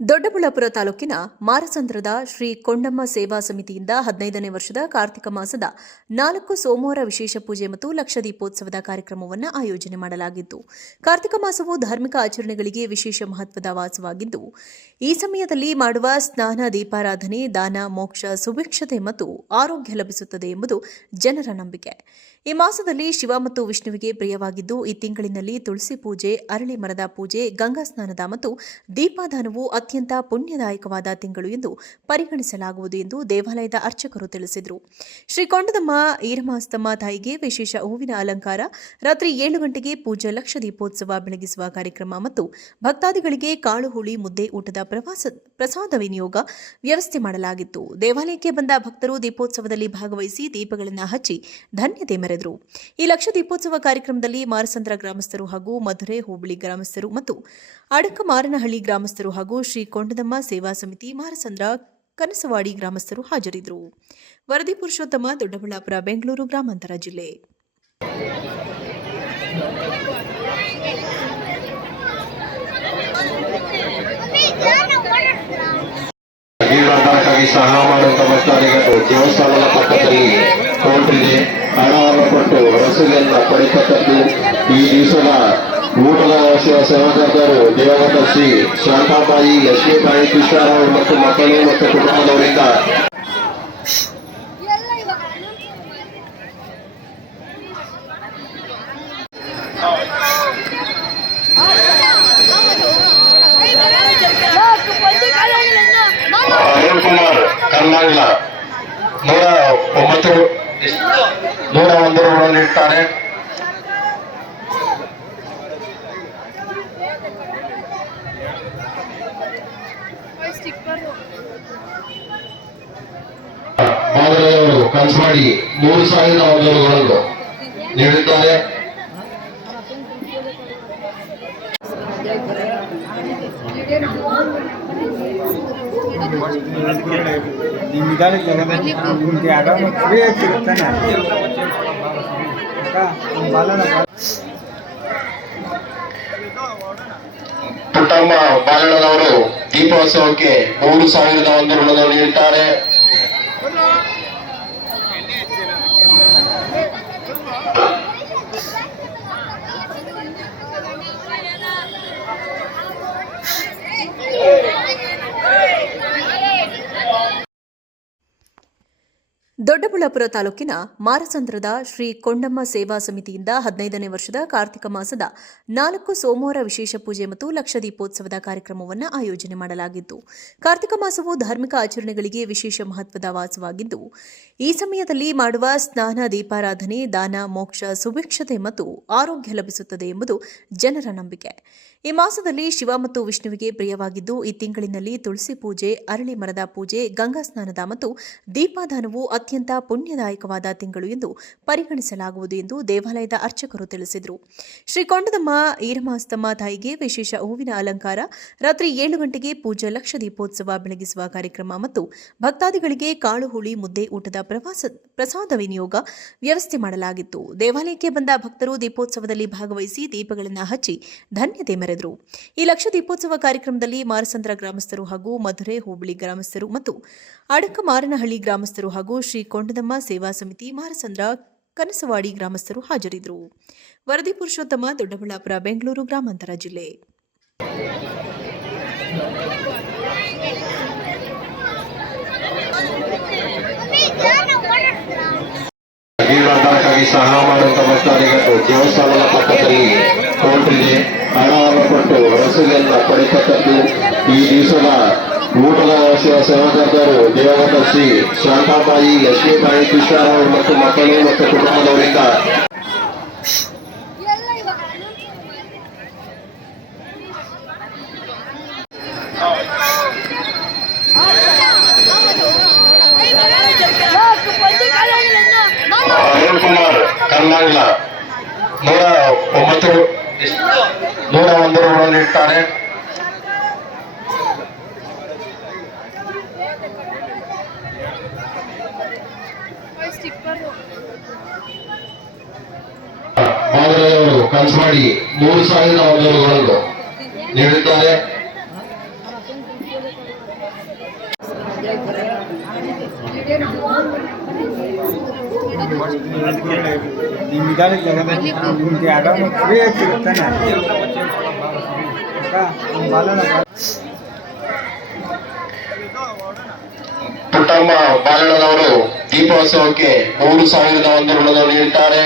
ದೊಡ್ಡಬಳ್ಳಾಪುರ ತಾಲೂಕಿನ ಮಾರಸಂದ್ರದ ಶ್ರೀ ಕೊಂಡಮ್ಮ ಸೇವಾ ಸಮಿತಿಯಿಂದ ಹದಿನೈದನೇ ವರ್ಷದ ಕಾರ್ತಿಕ ಮಾಸದ ನಾಲ್ಕು ಸೋಮವಾರ ವಿಶೇಷ ಪೂಜೆ ಮತ್ತು ಲಕ್ಷ ದೀಪೋತ್ಸವದ ಕಾರ್ಯಕ್ರಮವನ್ನು ಆಯೋಜನೆ ಮಾಡಲಾಗಿತ್ತು. ಕಾರ್ತಿಕ ಮಾಸವು ಧಾರ್ಮಿಕ ಆಚರಣೆಗಳಿಗೆ ವಿಶೇಷ ಮಹತ್ವದ ವಾಸವಾಗಿದ್ದು, ಈ ಸಮಯದಲ್ಲಿ ಮಾಡುವ ಸ್ನಾನ, ದೀಪಾರಾಧನೆ, ದಾನ, ಮೋಕ್ಷ, ಸುಭಿಕ್ಷತೆ ಮತ್ತು ಆರೋಗ್ಯ ಲಭಿಸುತ್ತದೆ ಎಂಬುದು ಜನರ ನಂಬಿಕೆ. ಈ ಮಾಸದಲ್ಲಿ ಶಿವ ಮತ್ತು ವಿಷ್ಣುವಿಗೆ ಪ್ರಿಯವಾಗಿದ್ದು, ಈ ತಿಂಗಳಿನಲ್ಲಿ ತುಳಸಿ ಪೂಜೆ, ಅರಳಿ ಮರದ ಪೂಜೆ, ಗಂಗಾ ಸ್ನಾನದ ಮತ್ತು ದೀಪಾದಾನವು ಅತ್ಯಂತ ಪುಣ್ಯದಾಯಕವಾದ ತಿಂಗಳು ಎಂದು ಪರಿಗಣಿಸಲಾಗುವುದು ಎಂದು ದೇವಾಲಯದ ಅರ್ಚಕರು ತಿಳಿಸಿದರು. ಶ್ರೀಕೊಂಡದಮ್ಮ, ಈರಮಾಸ್ತಮ್ಮ ತಾಯಿಗೆ ವಿಶೇಷ ಹೂವಿನ ಅಲಂಕಾರ, ರಾತ್ರಿ ಏಳು ಗಂಟೆಗೆ ಪೂಜಾ ಲಕ್ಷ ದೀಪೋತ್ಸವ ಬೆಳಗಿಸುವ ಕಾರ್ಯಕ್ರಮ ಮತ್ತು ಭಕ್ತಾದಿಗಳಿಗೆ ಕಾಳು ಹುಳಿ, ಮುದ್ದೆ ಊಟದ ಪ್ರವಾಸ, ಪ್ರಸಾದ ವಿನಿಯೋಗ ವ್ಯವಸ್ಥೆ ಮಾಡಲಾಗಿತ್ತು. ದೇವಾಲಯಕ್ಕೆ ಬಂದ ಭಕ್ತರು ದೀಪೋತ್ಸವದಲ್ಲಿ ಭಾಗವಹಿಸಿ ದೀಪಗಳನ್ನು ಹಚ್ಚಿ ಧನ್ಯತೆ ಮೆರೆದರು. ಈ ಲಕ್ಷ ದೀಪೋತ್ಸವ ಕಾರ್ಯಕ್ರಮದಲ್ಲಿ ಮಾರಸಂದ್ರ ಗ್ರಾಮಸ್ಥರು ಹಾಗೂ ಮಧುರೆ, ಹೋಬಳಿ ಗ್ರಾಮಸ್ಥರು ಮತ್ತು ಅಡಕಮಾರನಹಳ್ಳಿ ಗ್ರಾಮಸ್ಥರು ಹಾಗೂ ಕೊಂಡದಮ್ಮ ಸೇವಾ ಸಮಿತಿ ಮಾರಸಂದ್ರ, ಕನಸವಾಡಿ ಗ್ರಾಮಸ್ಥರು ಹಾಜರಿದ್ದರು. ವರದಿ ಪುರುಷೋತ್ತಮ, ದೊಡ್ಡಬಳ್ಳಾಪುರ, ಬೆಂಗಳೂರು ಗ್ರಾಮಾಂತರ ಜಿಲ್ಲೆ. ಸಹ ಮಾಡುವಂತ ಭಕ್ತಾದಿಗಳು ದೇವಸ್ಥಾನದ ಪಕ್ಕದಲ್ಲಿ ಕೋರ್ಟ್ ಇದೆ ಕೊಟ್ಟು ರಸೀದಿಯನ್ನ ಪಡೆತಕ್ಕದ್ದು ಈ ದಿವಸದ ಊಟದ ವ್ಯವಸ್ಥೆಯ ಶ್ರೀ ಶಾಂತಾಬಾಯಿ ಲಕ್ಷ್ಮೀಬಾಯಿ ಕೃಷ್ಣರಾವ್ ಮತ್ತು ಮಕ್ಕಳು ಮತ್ತು ಕುಟುಂಬದವರಿಂದ ಅರುಣ್ ಕುಮಾರ್ ಕರ್ನಾಟಕ ನೂರ ಒಂಬತ್ತು, ನೂರ ಒಂದು ನೀಡ್ತಾರೆ. ಮಾಡಿ ಮೂರು ಸಾವಿರದ ರುಗಳನ್ನು ನೀಡಿದ್ದಾರೆ. ಪುಟ್ಟಮ್ಮ ಬಾಲಣ್ಣನವರು ದೀಪೋತ್ಸವಕ್ಕೆ ಮೂರು ಸಾವಿರದ ಒಂದು ಋಣವನ್ನು ನೀಡುತ್ತಾರೆ ದೊಡ್ಡಬಳ್ಳಾಪುರ ತಾಲೂಕಿನ ಮಾರಸಂದ್ರದ ಶ್ರೀ ಕೊಂಡಮ್ಮ ಸೇವಾ ಸಮಿತಿಯಿಂದ ಹದಿನೈದನೇ ವರ್ಷದ ಕಾರ್ತಿಕ ಮಾಸದ ನಾಲ್ಕು ಸೋಮವಾರ ವಿಶೇಷ ಪೂಜೆ ಮತ್ತು ಲಕ್ಷ ದೀಪೋತ್ಸವದ ಕಾರ್ಯಕ್ರಮವನ್ನು ಆಯೋಜನೆ ಮಾಡಲಾಗಿತ್ತು. ಕಾರ್ತಿಕ ಮಾಸವು ಧಾರ್ಮಿಕ ಆಚರಣೆಗಳಿಗೆ ವಿಶೇಷ ಮಹತ್ವದ ವಾಸವಾಗಿದ್ದು, ಈ ಸಮಯದಲ್ಲಿ ಮಾಡುವ ಸ್ನಾನ, ದೀಪಾರಾಧನೆ, ದಾನ, ಮೋಕ್ಷ, ಸುಭಿಕ್ಷತೆ ಮತ್ತು ಆರೋಗ್ಯ ಲಭಿಸುತ್ತದೆ ಎಂಬುದು ಜನರ ನಂಬಿಕೆ. ಈ ಮಾಸದಲ್ಲಿ ಶಿವ ಮತ್ತು ವಿಷ್ಣುವಿಗೆ ಪ್ರಿಯವಾಗಿದ್ದು, ಈ ತಿಂಗಳಿನಲ್ಲಿ ತುಳಸಿ ಪೂಜೆ, ಅರಳಿ ಮರದ ಪೂಜೆ, ಗಂಗಾ ಸ್ನಾನದ ಮತ್ತು ದೀಪಾದಾನವು ಅತ್ಯಂತ ಪುಣ್ಯದಾಯಕವಾದ ತಿಂಗಳು ಎಂದು ಪರಿಗಣಿಸಲಾಗುವುದು ಎಂದು ದೇವಾಲಯದ ಅರ್ಚಕರು ತಿಳಿಸಿದರು. ಶ್ರೀಕೊಂಡದಮ್ಮ, ಈರಮಾಸ್ತಮ್ಮ ತಾಯಿಗೆ ವಿಶೇಷ ಹೂವಿನ ಅಲಂಕಾರ, ರಾತ್ರಿ ಏಳು ಗಂಟೆಗೆ ಪೂಜಾ ಲಕ್ಷ ದೀಪೋತ್ಸವ ಬೆಳಗಿಸುವ ಕಾರ್ಯಕ್ರಮ ಮತ್ತು ಭಕ್ತಾದಿಗಳಿಗೆ ಕಾಳು ಹುಳಿ, ಮುದ್ದೆ ಊಟದ ಪ್ರವಾಸ, ಪ್ರಸಾದ ವಿನಿಯೋಗ ವ್ಯವಸ್ಥೆ ಮಾಡಲಾಗಿತ್ತು. ದೇವಾಲಯಕ್ಕೆ ಬಂದ ಭಕ್ತರು ದೀಪೋತ್ಸವದಲ್ಲಿ ಭಾಗವಹಿಸಿ ದೀಪಗಳನ್ನು ಹಚ್ಚಿ ಧನ್ಯತೆ ಮೆರೆದರು. ಈ ಲಕ್ಷ ದೀಪೋತ್ಸವ ಕಾರ್ಯಕ್ರಮದಲ್ಲಿ ಮಾರಸಂದ್ರ ಗ್ರಾಮಸ್ಥರು ಹಾಗೂ ಮಧುರೆ, ಹೋಬಳಿ ಗ್ರಾಮಸ್ಥರು ಮತ್ತು ಅಡಕಮಾರನಹಳ್ಳಿ ಗ್ರಾಮಸ್ಥರು ಹಾಗೂ ಕೊಂಡದಮ್ಮ ಸೇವಾ ಸಮಿತಿ ಮಾರಸಂದ್ರ, ಕನಸವಾಡಿ ಗ್ರಾಮಸ್ಥರು ಹಾಜರಿದ್ದರು. ವರದಿ ಪುರುಷೋತ್ತಮ, ದೊಡ್ಡಬಳ್ಳಾಪುರ, ಬೆಂಗಳೂರು ಗ್ರಾಮಾಂತರ ಜಿಲ್ಲೆ. ಸಹಾಯ ಮಾಡುವಂತ ಭಕ್ತಾದಿಗಳು ದೇವಸ್ಥಾನದ ಪಕ್ಕದಲ್ಲಿ ಕೌಂಟ್ರಿಗೆ ಹಣವನ್ನು ಕೊಟ್ಟು ರಸೀದಿಯನ್ನ ಪಡೆತಕ್ಕದ್ದು ಈ ದಿವಸದ ಸೇವಾಕರ್ತರು ದೇವಗತ ಶ್ರೀ ಶಾಂತಾಬಾಯಿ ಲಕ್ಷ್ಮೀಬಾಯಿ ಕೃಷ್ಣರಾವ್ ಮತ್ತು ಮಕ್ಕಳು ಮತ್ತು ಕುಟುಂಬದವರಿಂದ ಅರುಣ್ ಕರ್ನಾಟಕ ನೂರ ಒಂಬತ್ತು, ನೂರ ಒಂದು ರುಗಳನ್ನು ನೀಡುತ್ತಾರೆ ಮಾಡಿ ಮೂರು ಸಾವಿರದ ಒಂಬೈನೂರನ್ನು ನೀಡಿದ್ದಾರೆ. ಪುಟ್ಟಮ್ಮ ಬಾಲಣ್ಣನವರು ದೀಪೋತ್ಸವಕ್ಕೆ ಮೂರು ಸಾವಿರದ ಒಂದು ಋಣವನ್ನು ನೀಡುತ್ತಾರೆ